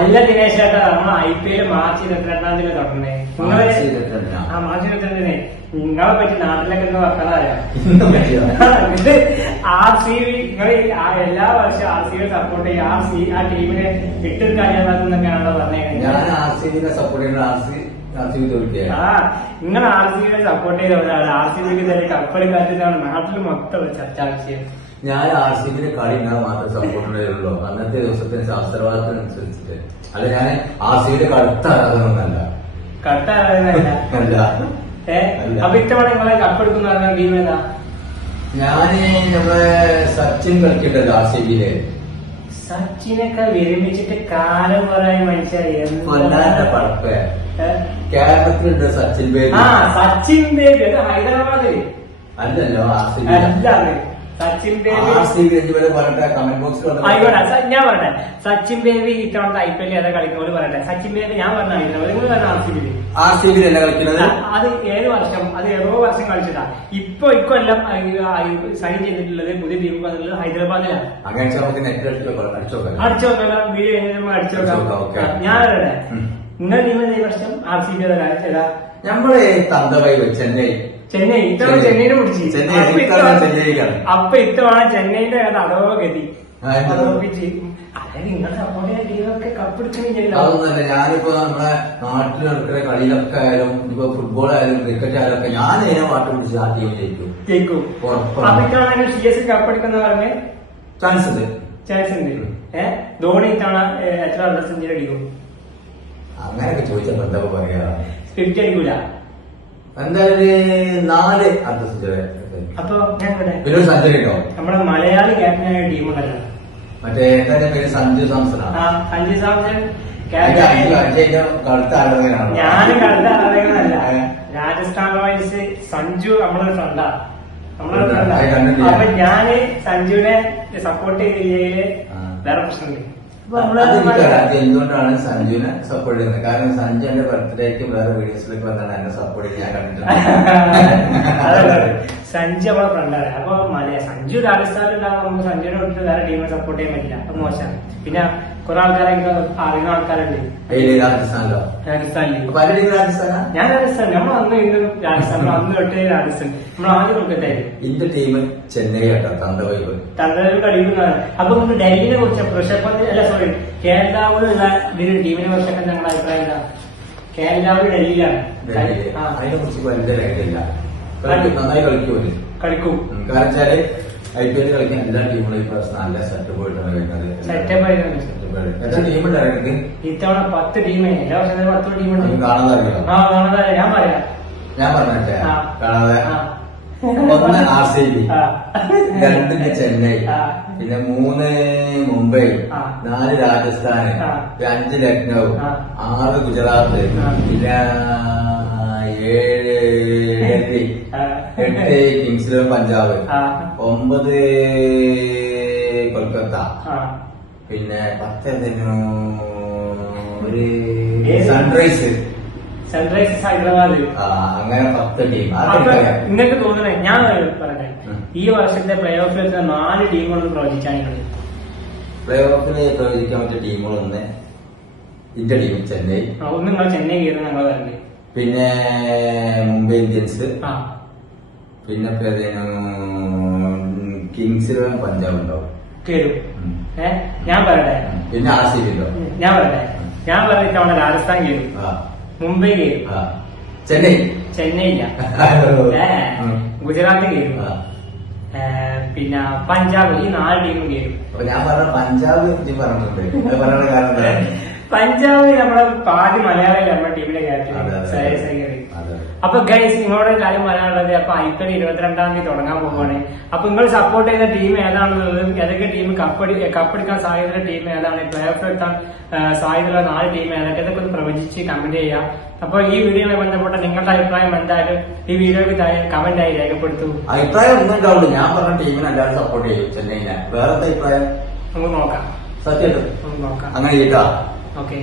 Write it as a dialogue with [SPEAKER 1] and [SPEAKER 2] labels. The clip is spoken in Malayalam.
[SPEAKER 1] അല്ല ദിനേശ് ചേട്ടാ നമ്മൾ ഐ പി എൽ മാർച്ച് ഇരുപത്തിരണ്ടാം തീയതി തുടങ്ങണേ നിങ്ങൾ
[SPEAKER 2] മാർച്ച് ഇരുപത്തിരണ്ടിനാ?
[SPEAKER 1] ആ മാർച്ച് ഇരുപത്തിരണ്ടിന്. നിങ്ങളെ പറ്റി നാട്ടിലൊക്കെ ഒന്ന് വർത്തനാരാ
[SPEAKER 2] ഇന്നും
[SPEAKER 1] ഇത് ആർ സി ബി നിങ്ങൾ എല്ലാ വർഷവും ആർ സി ബി സപ്പോർട്ട് ചെയ്യും. ആർ സി ആ ടീമിനെ വിട്ടെടുക്കാന്നൊക്കെയാണല്ലോ
[SPEAKER 2] ഞാൻ
[SPEAKER 1] പറഞ്ഞേക്കുന്നത്
[SPEAKER 2] ആർ സി ബിനെ സപ്പോർട്ട് ചെയ്യുന്ന R C R C B തോൽക്കുകയാണ്
[SPEAKER 1] ആ നിങ്ങൾ ആർ സി ബിയെ സപ്പോർട്ട് ചെയ്ത ഒരാൾ ആർ സി ബിക്ക് തന്നെ കാര്യത്തിലാണ് നാട്ടിൽ മൊത്തം ചർച്ചാ വിഷയം.
[SPEAKER 2] ഞാൻ ആർ സി ബിന്റെ കളി ഉണ്ടാകാൻ മാത്രം സപ്പോർട്ട് ചെയ്യുള്ളൂ അന്നത്തെ ദിവസത്തിന് ശാസ്ത്രവാദത്തിനനുസരിച്ചിട്ട് അല്ല ഞാൻ ആർ സി ബിയുടെ കടുത്ത ആരാധനൊന്നല്ല
[SPEAKER 1] കട്ട
[SPEAKER 2] അല്ല.
[SPEAKER 1] അപ്പൊ ഇത്തവണ നിങ്ങളെ കപ്പെടുക്കുന്ന പറഞ്ഞ ടീം ഏതാ?
[SPEAKER 2] ഞാൻ നമ്മളെ സച്ചിൻ കളിക്കട്ടല്ലോ ആർ സി ബിയിൽ
[SPEAKER 1] സച്ചിനൊക്കെ വിരമിച്ചിട്ട് കാലം പറയാൻ മനുഷ്യ
[SPEAKER 2] പടപ്പ്. കേരളത്തിലുണ്ട് സച്ചിൻ ബേബി.
[SPEAKER 1] ആ സച്ചിൻ ബേബി അത് ഹൈദരാബാദ്
[SPEAKER 2] അല്ലല്ലോ ആർ സി ബി
[SPEAKER 1] അല്ല സച്ചിൻ ബേബി. ആയിക്കോട്ടെ സ- ഞാൻ പറഞ്ഞേ സച്ചിൻ ബേബി ഇത്തവണത്തെ ഐ പി എൽ ഏതാ കളിക്കുന്നവര് പറയട്ടെ. സച്ചിൻ ബേബി ഞാൻ പറഞ്ഞു നിങ്ങൾ R C B
[SPEAKER 2] R C ബിയിലല്ല കളിക്കുന്നത്?
[SPEAKER 1] അത് ഏത് വർഷം അത് ഏതോ വർഷം കളിച്ചതാ ഇപ്പൊ ഇക്കൊല്ലം സൈൻ ചെയ്തിട്ടുള്ളത് പുതിയ ടീം വന്നിട്ടുള്ളത് ഹൈദരാബാദിലാണ്.
[SPEAKER 2] അങ്ങനെ നമുക്ക് നെറ്റ് അടിച്ചോ അടിച്ചോക്കാം
[SPEAKER 1] അടിച്ചു നോക്കാം വീഡിയോ കഴിഞ്ഞാൽ അടിച്ചു
[SPEAKER 2] അടിച്ചു നോക്കാം,
[SPEAKER 1] നോക്കാം ഞാൻ പറയട്ടെ.
[SPEAKER 2] ഉം.
[SPEAKER 1] ടീം ഈ വർഷം ആർ സി ബി ഏതാ?
[SPEAKER 2] നമ്മൾ ചെന്നൈ
[SPEAKER 1] ചെന്നൈ ഇത്തവണ
[SPEAKER 2] ചെന്നൈ.
[SPEAKER 1] ചെന്നൈനെ പിടിച്ച്.
[SPEAKER 2] ചെന്നൈ
[SPEAKER 1] അപ്പൊ
[SPEAKER 2] ഇത്തവണ
[SPEAKER 1] ഇത്തവണ-
[SPEAKER 2] ചെന്നൈക്കാണ്.
[SPEAKER 1] അപ്പൊ ഇത്തവണ ചെന്നൈന്റെ അതോ ഗതി സപ്പോർട്ട് ടീമൊക്കെ കപ്പെടുക്കുകയും
[SPEAKER 2] അതൊന്നല്ല ഞാനിപ്പോ നമ്മുടെ നാട്ടിൽ നടക്കുന്ന കളിയിലൊക്കെ ആയാലും ഇപ്പൊ ഫുട്ബോൾ ആയാലും ക്രിക്കറ്റ് ആയാലും ഒക്കെ ഞാൻ നേരെ പാട്ട് പിടിച്ച് ആ ടീം ജയിക്കും.
[SPEAKER 1] ജയിക്കും.
[SPEAKER 2] എസ്
[SPEAKER 1] അപ്പൊ ഇത്തവണ സി എസ് കപ്പെടുക്കുന്ന പറഞ്ഞ?
[SPEAKER 2] ചാൻസ് ഉണ്ട്.
[SPEAKER 1] ചാൻസ് ഉണ്ട്. ഏഹ് ധോണി ഇത്തവണ എത്ര സെഞ്ചുറി അടിക്കും?
[SPEAKER 2] അങ്ങനെയൊക്കെ ചോദിച്ചപ്പോ എന്താ പറയാ?
[SPEAKER 1] സ്പിരിറ്റ് അടിക്കൂല.
[SPEAKER 2] എന്തായാലും ഒരു നാല് അർദ്ധ
[SPEAKER 1] അപ്പൊ ഞാൻ ഇവിടെ
[SPEAKER 2] പിന്നെ ഉണ്ടോ?
[SPEAKER 1] നമ്മുടെ മലയാളി ക്യാപ്റ്റനായ ടീം ഉണ്ടല്ലോ.
[SPEAKER 2] മറ്റേ എന്താ പേര്? സഞ്ജു
[SPEAKER 1] സാംസൺ
[SPEAKER 2] കടുത്ത
[SPEAKER 1] ഞാനും രാജസ്ഥാൻ റോയൽസ് സഞ്ജു നമ്മളെ ഫ്രണ്ടാ. നമ്മളെ ഫ്രണ്ടാ. അപ്പൊ ഞാൻ സഞ്ജുവിനെ സപ്പോർട്ട് ചെയ്തില്ലേ
[SPEAKER 2] ഏരിയയിൽ
[SPEAKER 1] വേറെ പ്രശ്നമില്ല.
[SPEAKER 2] അത് എന്തുകൊണ്ടാണ് സഞ്ജുവിനെ സപ്പോർട്ട് ചെയ്യുന്നത്? കാരണം സഞ്ജു എന്റെ ബർത്ത്ഡേക്ക് വേറെ വീഡിയോസിലേക്ക് വന്നാണ് എന്നെ സപ്പോർട്ട് ചെയ്യാൻ കണ്ടിട്ടുണ്ട്
[SPEAKER 1] സഞ്ജു നമ്മളെ ഫ്രണ്ടാണ് അപ്പൊ മലയ സഞ്ജു രാജസ്ഥാനിലുണ്ടാകുമ്പോൾ നമുക്ക് സഞ്ജുവിനെ വിട്ടിട്ട് വേറെ ടീമിനെ സപ്പോർട്ട് ചെയ്യാൻ പറ്റില്ല. അപ്പൊ മോശമാണ് പിന്നെ കുറെ ആൾക്കാരെ എനിക്ക് അറിയുന്ന ആൾക്കാരുണ്ട്.
[SPEAKER 2] ഏത് രാജസ്ഥാനിലോ?
[SPEAKER 1] രാജസ്ഥാനിൽ
[SPEAKER 2] അപ്പൊ രാജസ്ഥാനാ?
[SPEAKER 1] ഞാൻ രാജസ്ഥാൻ നമ്മൾ അന്ന് ഇന്നും രാജസ്ഥാൻ അന്ന് തൊട്ടേ രാജസ്ഥാൻ നമ്മൾ ആദ്യം കൊൽക്കത്തായിരുന്നു
[SPEAKER 2] എന്റെ ടീം ചെന്നൈ ആട്ടോ തന്തവൈബ്
[SPEAKER 1] തന്ത്രം കളിക്കുന്നതാണ് അപ്പൊ നമുക്ക് ഡൽഹിനെ കുറിച്ച് ഋഷഭ് അല്ല സോറി കേരളാവിലുള്ള ഇതിന് ടീമിനെ കുറിച്ചൊക്കെ ഞങ്ങളുടെ അഭിപ്രായം എന്താ? കേരളാവിൽ ഡൽഹിയിലാണ്.
[SPEAKER 2] അതിനെ കുറിച്ച് വലിയ കളിക്കും നന്നായി കളിക്കുമല്ലോ
[SPEAKER 1] കളിക്കും.
[SPEAKER 2] കാരണം വെച്ചാൽ ഐ പി എൽ കളിക്കാൻ എല്ലാ ടീമുകളും ഈ പ്രാവശ്യം നല്ല സെറ്റപ്പ് ആയിട്ടാണ് വരുന്നത്
[SPEAKER 1] സെറ്റപ്പ് ആയിരുന്നു
[SPEAKER 2] Setup ആയിട്ട്. എത്ര ടീമുണ്ട് ഇറങ്ങിട്ട്
[SPEAKER 1] ഇത്തവണ പത്ത് ടീം എല്ലാ വർഷത്തിലും പത്ത് ടീമുണ്ട്.
[SPEAKER 2] കാണാതെ
[SPEAKER 1] ആ കാണാതെ ഞാൻ പറയാം.
[SPEAKER 2] ഞാൻ പറഞ്ഞേ. കാണാതെ. ഒന്ന് ആർ സി ബി
[SPEAKER 1] ആ.
[SPEAKER 2] ചെന്നൈ. പിന്നെ മൂന്ന് മുംബൈ. നാല് രാജസ്ഥാന്
[SPEAKER 1] ആ.
[SPEAKER 2] അഞ്ച് ലക്നൗ. ആറ് ഗുജറാത്ത്. പിന്നെ ഏഴ് ഡൽഹി. എട്ട് കിങ്സ് ഇലവൻ പഞ്ചാബ്. ഒമ്പത് കൊൽക്കത്ത. പിന്നെ പത്ത് എന്തിനു ഒരു
[SPEAKER 1] സൺറൈസ്
[SPEAKER 2] സൺറൈസ്
[SPEAKER 1] സൺറൈസേഴ്സ് ഹൈദരാബാദ്.
[SPEAKER 2] അങ്ങനെ പത്ത് ടീം
[SPEAKER 1] നിങ്ങൾക്ക് തോന്നണേ ഞാൻ പറയട്ടെ. ഈ വർഷത്തെ പ്ലേ ഓഫിൽ എത്തുന്ന നാല് ടീമുകളും പ്രവചിച്ചാണ്
[SPEAKER 2] പ്ലേ ഓഫിന് പ്രവചിക്കാൻ പറ്റിയ ടീമുകളൊന്ന് ഇന്ത്യ ടീം ചെന്നൈ.
[SPEAKER 1] ഒന്ന് നിങ്ങൾ ചെന്നൈ കയറുന്ന ഞങ്ങൾ പറഞ്ഞത്
[SPEAKER 2] പിന്നെ മുംബൈ ഇന്ത്യൻസ്. പിന്നെ കിങ്സിലും കിങ്സ് പഞ്ചാബ് ഉണ്ടാവും.
[SPEAKER 1] കയറും ഞാൻ പറയട്ടെ?
[SPEAKER 2] പിന്നെ ആർ സി
[SPEAKER 1] ഞാൻ പറയട്ടെ? ഞാൻ പറഞ്ഞ തവണ രാജസ്ഥാൻ കയറും. മുംബൈ കയറും.
[SPEAKER 2] ചെന്നൈ?
[SPEAKER 1] ചെന്നൈ ഇല്ല. ഏ? ഗുജറാത്ത് കയറും. പിന്നെ പഞ്ചാബ് ഈ നാല് ടീമും കയറും.
[SPEAKER 2] ഞാൻ പറഞ്ഞ പഞ്ചാബ് പറഞ്ഞിട്ടുണ്ട്. കാരണം
[SPEAKER 1] പഞ്ചാബ് നമ്മുടെ പാതി മലയാളം നമ്മുടെ ടീമിലെ
[SPEAKER 2] അതെ,
[SPEAKER 1] ക്യാപ്റ്റൻ
[SPEAKER 2] അതെ.
[SPEAKER 1] ശ്രേയസ് അയ്യർ
[SPEAKER 2] അതെ.
[SPEAKER 1] അപ്പൊ ഗൈസ് നിങ്ങളുടെ കാര്യം പറയാനുള്ളത് അപ്പൊ ഐ പി എൽ ഇരുപത്തിരണ്ടാം തീയതി തുടങ്ങാൻ പോവുകയാണ്. അപ്പൊ നിങ്ങൾ സപ്പോർട്ട് ചെയ്യുന്ന ടീം ഏതാണുള്ളത് ഏതൊക്കെ ടീം കപ്പടി കപ്പെടുക്കാൻ സാധ്യതയുള്ള ടീം ഏതാണ്? പ്ലേ ഓഫ് എത്താൻ സാധ്യതയുള്ള നാല് ടീം ഏതൊക്കെ? ഇതൊക്കെ ഒന്ന് പ്രവചിച്ച് കമന്റ് ചെയ്യാം അപ്പൊ ഈ വീഡിയോയുമായി ബന്ധപ്പെട്ട നിങ്ങളുടെ അഭിപ്രായം എന്തായാലും ഈ വീഡിയോക്ക് കമന്റ് ആയി രേഖപ്പെടുത്തു.
[SPEAKER 2] അഭിപ്രായം ഒന്നും ഉണ്ടാവുള്ളൂ ഞാൻ പറഞ്ഞ ടീമിനെ എല്ലാവരും സപ്പോർട്ട് ചെയ്യും. ചെന്നൈനെ. വേറെ അഭിപ്രായം?
[SPEAKER 1] നമുക്ക് നോക്കാം.
[SPEAKER 2] സത്യം
[SPEAKER 1] നോക്കാം.
[SPEAKER 2] അങ്ങനെ ചെയ്താ
[SPEAKER 1] ഓക്കെ